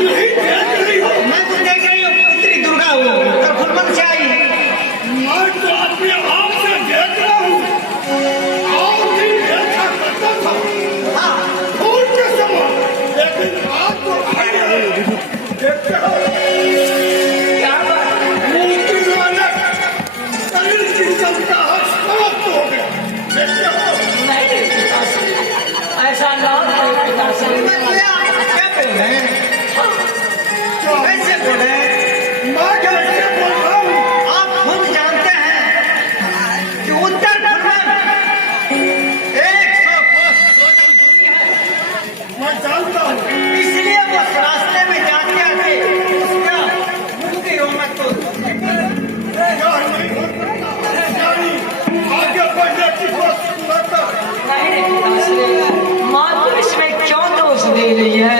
नहीं देख रही हो? मैं तो देख रही हूँ, पुत्री दुर्गा हूँ और फुलबन से आई। मैं तो अपने आप से देख रहा हूँ। और दिन देखा करता था, हाँ, फूल के समान, लेकिन आज तो आई है। देखते हो, क्या बात? मूर्ति वाले शरीर की चमका समाप्त हो गया। देखते हो, नहीं पिताश्री, ऐसा ना हो पिताश्री। मैं क्या बोल रहे हैं? कैसे बोल रहे हैं? मैं कैसे बोल रहा हूँ? आप खुद जानते हैं कि उत्तर फुलबन 100 कोस दूरी है। मैं जानता हूँ। इसलिए वो रास्ते में जाते आते उसका मुक्ति रोमक को क्या नहीं होता? यानी आगे बढ़ने की कोशिश न कर। माँ तो इसमें क्यों दोष दे रही है?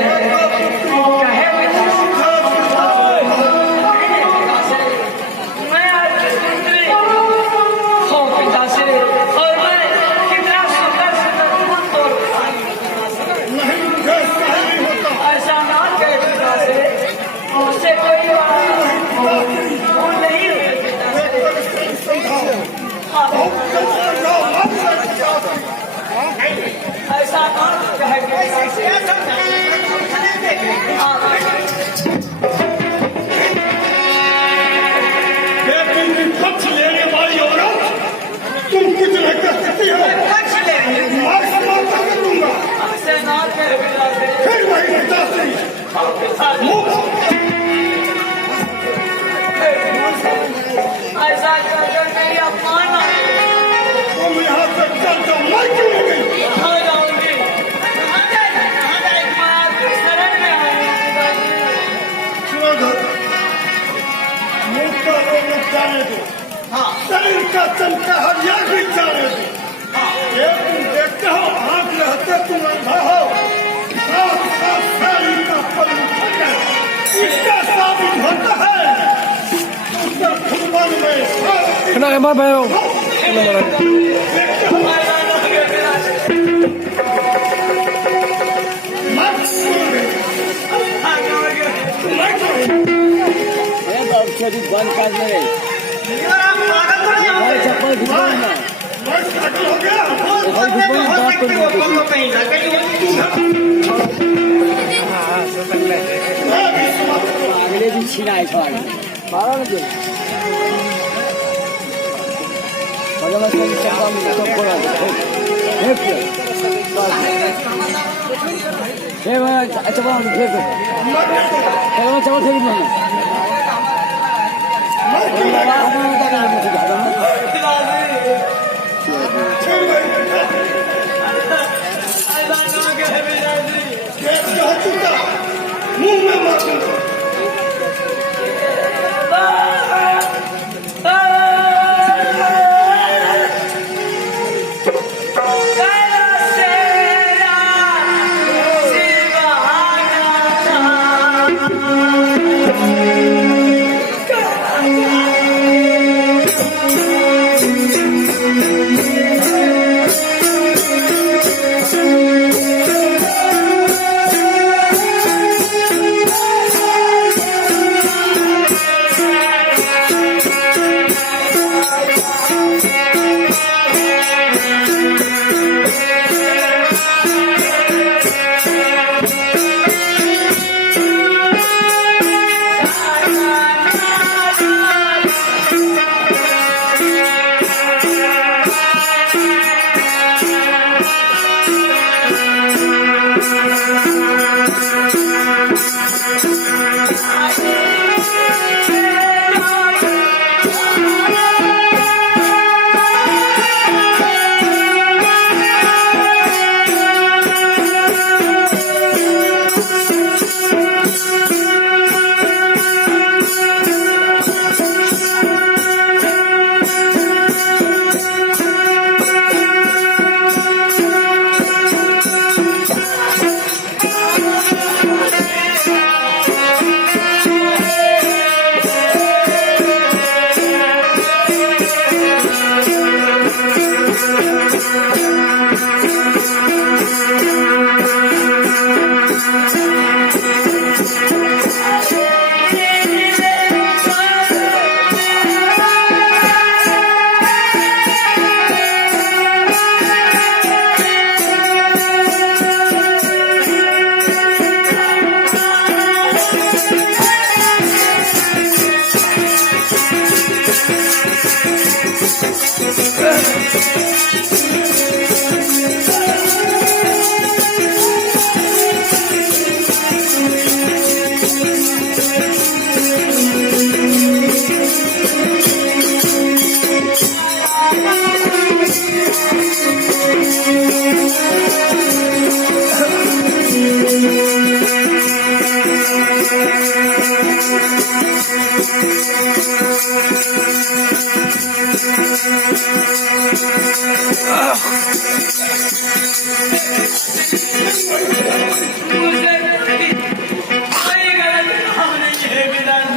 कहे पिताश्री, मैं आपकी पुत्री हूँ पिताश्री, और मैं कितना सुंदर सुंदर फूल तोड़ आई हूँ पिताश्री। नहीं, मुझे सहन नहीं होता। ऐसा ना करे पिताश्री, मुझसे कोई फूल नहीं हुए पिताश्री। समझाओ, हाँ, समझाओ, आप समझाओ। ऐसा ना कहे पिताश्री। लेकिन विपक्ष लेने वाली औरत, तुम कुछ नहीं कर सकती हो। पक्ष ले रही है। मैं समाप्त कर दूंगा। ऐसा ना करे पिताश्री। फिर वही पिताश्री, मुख ऐसा कर मेरी अपमान तुम यहाँ से चल जाओ। मैं क्यों नहीं गई? कहाँ जाऊंगी? कहाँ जाएगी? मैं आपकी शरण में आई हूँ। सुनो धर, मुख का रोग जाने दो, हाँ, शरीर का चमकाहट या भी जाने दो। ये तुम देखते हो, आँख रहते तुम अंधा हो। साफ साफ शरीर का पल्लू फट है। इसका साबित होता है उत्तर फुलबन में Kena emang bayo. देखते हो। मत सुनो। मैं करूँ? बंद कर दे। आप पागल तो नहीं हो? चप्पल ढूंढना। मैं पागल हो गया। हो सकती हो, तुम लोग कहीं ना कहीं मैं भी समाप्त करूँ। अगले दिन छिनाई छोड़। मारा ना तुम। मतलब मैं चप्पल में तो पड़ा है। हे मैं चप्पल में फेंक दो। चलो मैं चप्पल फेंक दूँगा। मैं क्यों नहीं गई? केस हो चुका, मुंह में मार दूंगा।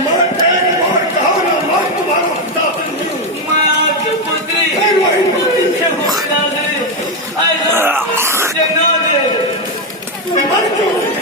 मैं एक बार कहा ना मैं तुम्हारा पिता नहीं हूँ फिर वही पुत्री तुम मर क्यों गई?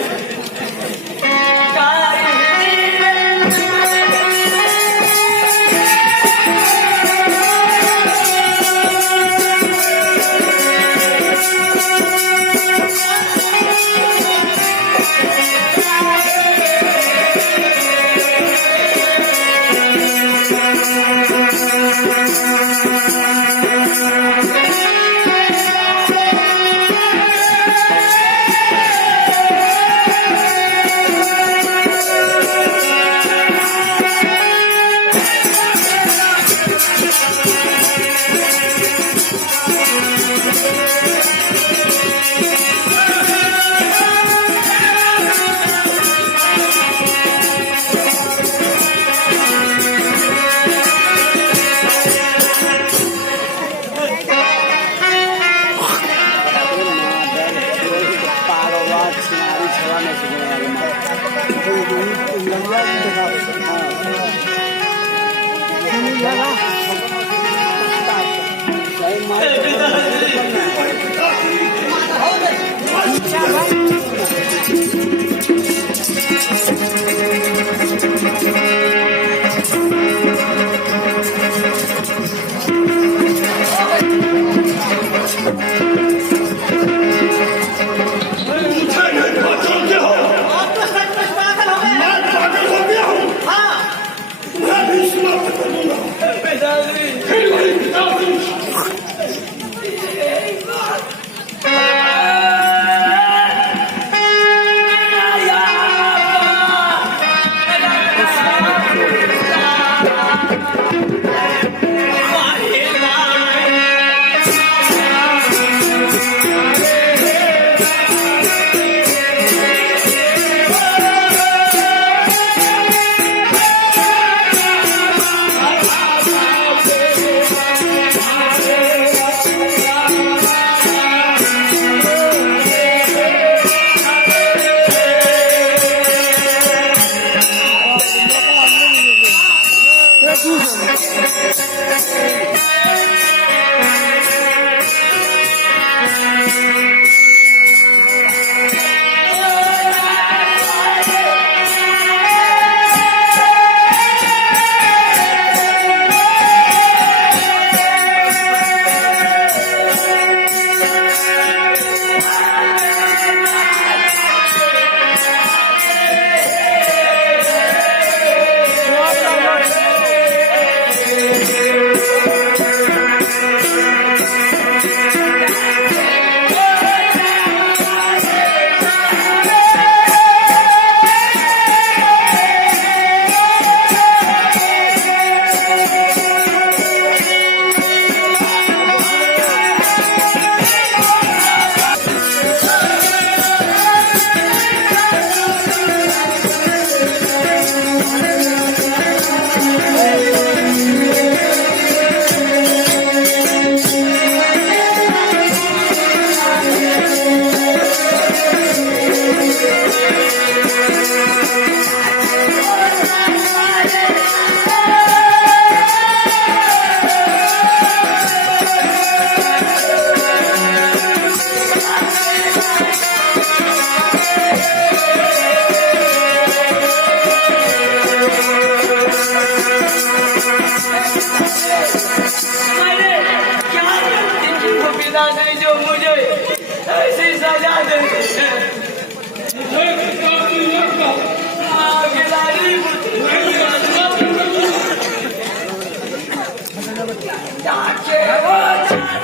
Yeah,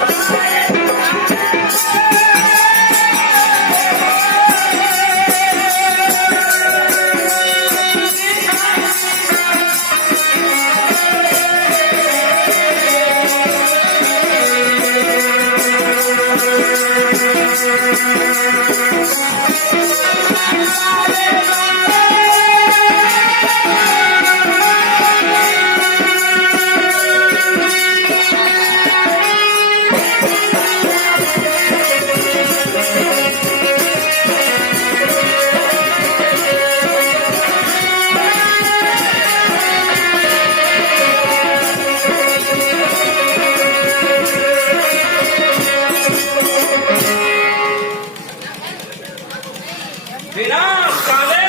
विनाश काले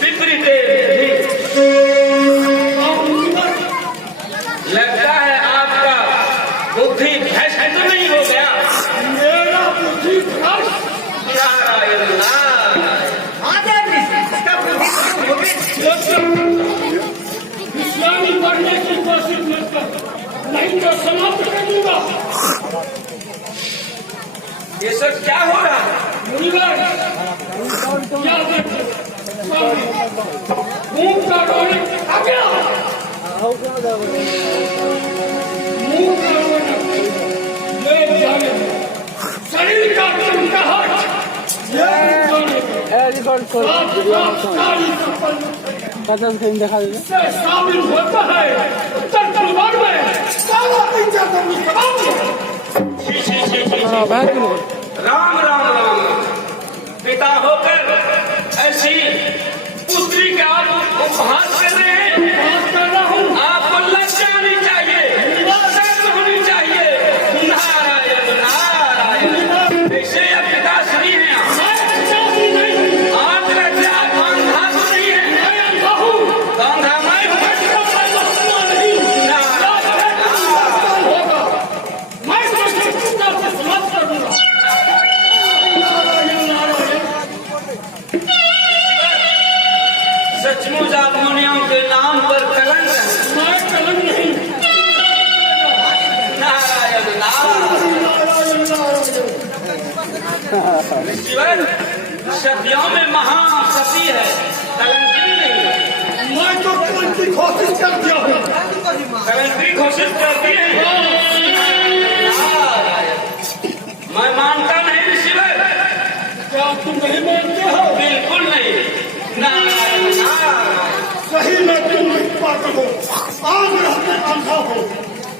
विपरीते लगता है आपका बुद्धि भ्रष्ट तो नहीं हो गया? मेरा बुद्धि भ्रष्ट नारायण इस्लामी पढ़ने की कोशिश मत कर, नहीं तो समाप्त कर दूंगा। ये सब क्या हो रहा है? मुनिवर, क्या देखे? मुंह का रोने आ गया, मुंह का रोने ले जाने दो। शरीर का चमकाहट ये जाने दो। रिकॉर्ड कर सारी संपन्न 50 सेकंड दिखा दे से शामिल होता है उत्तर तलवार में सारा पीछा को हां बाहर की राम राम राम। पिता होकर ऐसी पुत्री का आप उपहास कर रहे हैं। बात कर रहा हूँ। आपको लज्जा आनी चाहिए, शर्म होनी चाहिए। नारायण नारायण। ऐसे अब पिताश्री हैं आप। आप लज्जा कांधा तो नहीं है? कांधा मैं हूँ। सचमुच आप मुनियों के नाम पर कलंक है। नारायण नारायण। शिवन सतियों में महासती है, कलंकी नहीं। मैं तो कल की कोशिश कर दिया हूँ। कलंकी घोषित करती है। नारायण। मैं मानता नहीं शिवन। क्या तुम नहीं मानते हो? बिल्कुल नहीं। नारायण नारायण। सही में तुम नहीं पागल हो, आग रहते अंधा हो।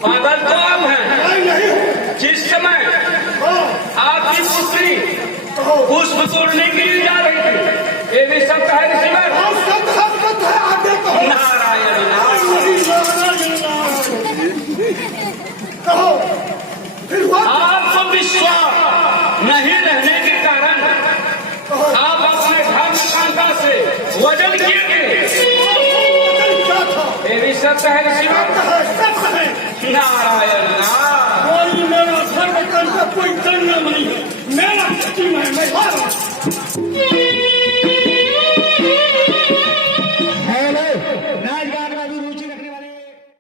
पागल तो आप हैं। मैं नहीं हूँ। जिस समय हाँ, आपकी पुत्री कहो। पुष्प तोड़ने के लिए जा रही थी, ये भी सब है ऋषिवर। हाँ, सत है, आगे कहो। नारायण नारायण। नहीं, नारायण, नारायण। कहो, फिर बात आपको विश्वास नहीं रहने के कारण कहो। आप अपने धर्म कांता से वजन किए गए। क्या था? ये भी सत्य है ऋषिवर। सत्य है। नारायण नारायण। कोई मेरा धर्म का कोई जन्म नहीं है। मेरा सच्ची मैं मारा।